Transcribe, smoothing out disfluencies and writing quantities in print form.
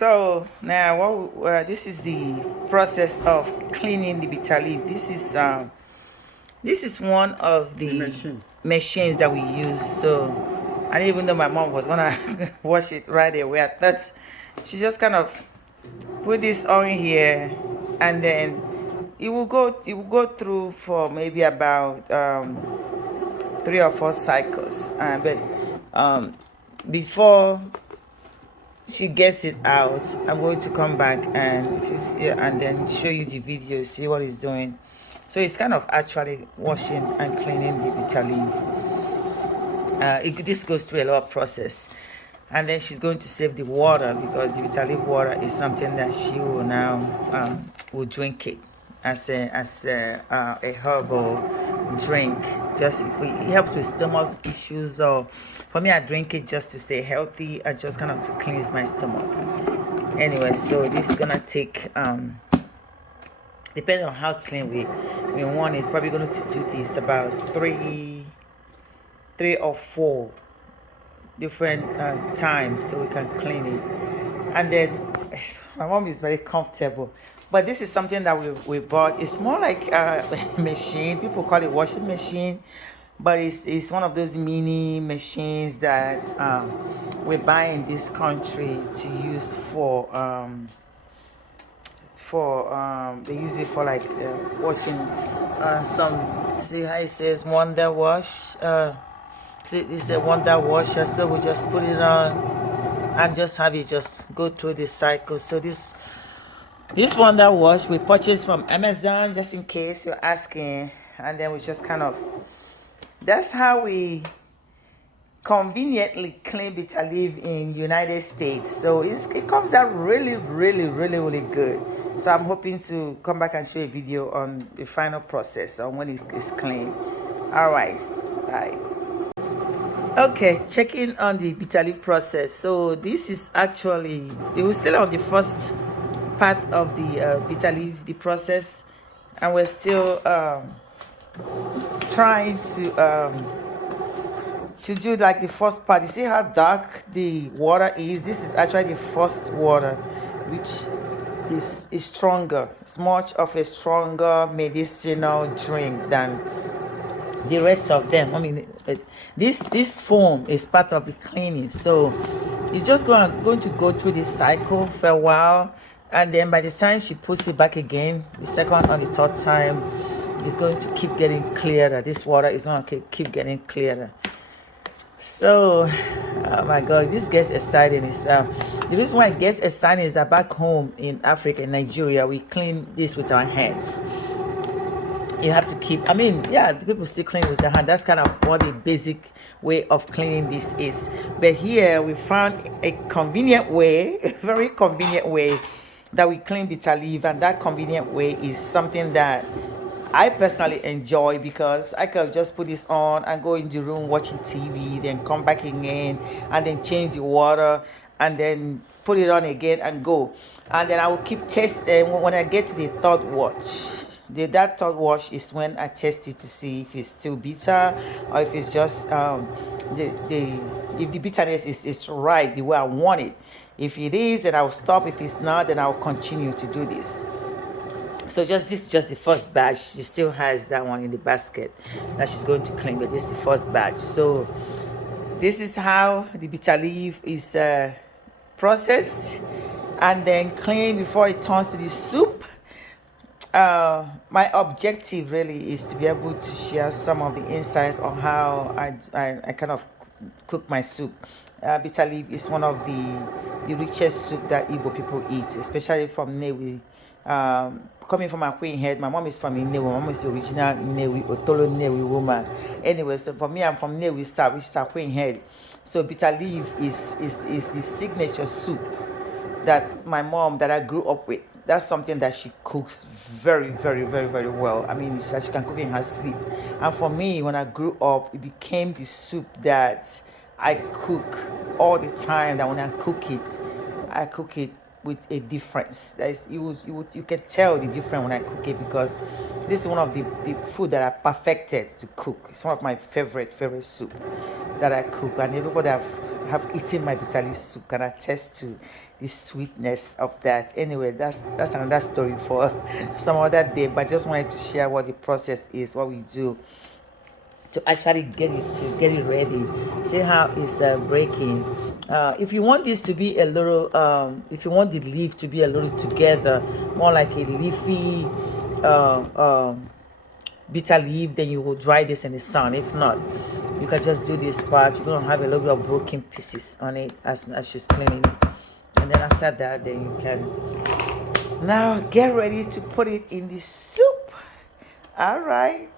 So now, this is the process of cleaning the bitter leaf. This is one of the machines that we use. So I didn't even know my mom was gonna wash it right away. I thought she just kind of put this on here, and then it will go through for maybe about 3 or 4 cycles. But before she gets it out, I'm going to come back and if you see, and then show you the video, see what it's doing. So it's kind of actually washing and cleaning the bitter leaf. This goes through a lot of process, and then she's going to save the water because the bitter leaf water is something that she will now will drink it as a herbal drink. Just if it helps with stomach issues, or for me I drink it just to stay healthy and just kind of to cleanse my stomach. Anyway, so this is gonna take depending on how clean we want it, probably going to do this about three or four different times so we can clean it. And then my mom is very comfortable, but this is something that we bought. It's more like a machine. People call it washing machine, but it's one of those mini machines that we buy in this country to use they use it for like washing some. See how it says Wonder Wash. See, it's a Wonder Washer, so we just put it on and just have it just go through this cycle. So this Wonder Wash we purchased from Amazon, just in case you're asking, and then we just kind of, that's how we conveniently clean bitter leaf in United States. So it comes out really, really, really, really good. So I'm hoping to come back and show a video on the final process on when it is clean. All right, bye. Okay, checking on the bitter leaf process. So this is actually, it was still on the first part of the bitter leaf, the process, and we're still trying to do like the first part. You see how dark the water is? This is actually the first water, which is stronger. It's much of a stronger medicinal drink than the rest of them. I mean, this foam is part of the cleaning, so it's just going to go through this cycle for a while, and then by the time she puts it back again, the second or the third time, it's going to keep getting clearer. This water is going to keep getting clearer. So, oh my God, this gets exciting. Is the reason why it gets exciting is that back home in Africa, in Nigeria, we clean this with our hands. You have to keep, I mean, yeah, the people still clean with their hand. That's kind of what the basic way of cleaning this is. But here we found a convenient way, a very convenient way that we clean bitter leaf, and that convenient way is something that I personally enjoy, because I could just put this on and go in the room watching TV, then come back again and then change the water and then put it on again and go. And then I will keep testing when I get to the third wash. That third wash is when I test it to see if it's still bitter or if it's just if the bitterness is right the way I want it. If it is, then I'll stop. If it's not, then I'll continue to do this. So this is just the first batch. She still has that one in the basket that she's going to clean, but this is the first batch. So this is how the bitter leaf is processed and then cleaned before it turns to the soup. My objective really is to be able to share some of the insights on how I kind of cook my soup. Bitter leaf is one of the richest soup that Igbo people eat, especially from Newi. Coming from a Queen Head, my mom is from Inewi. My mom is the original Newi, Otolo Newi woman. Anyway, so for me, I'm from Newi South, which is a Queen Head. So bitter leaf is the signature soup that my mom, that I grew up with. That's something that she cooks very, very, very, very well. I mean, she can cook in her sleep. And for me, when I grew up, it became the soup that I cook all the time. That when I cook it with a difference. That is, you can tell the difference when I cook it, because this is one of the food that I perfected to cook. It's one of my favorite soup that I cook, and everybody have eaten my bitter leaf soup can attest to the sweetness of that. Anyway, that's another story for some other day, but just wanted to share what the process is, what we do to actually get it ready. See how it's breaking. If you want this to be a little if you want the leaf to be a little together, more like a leafy uh, um, bitter leaf, then you will dry this in the sun. If not, you can just do this part. You're gonna have a little bit of broken pieces on it as she's cleaning it, and then after that, then you can now get ready to put it in the soup. All right.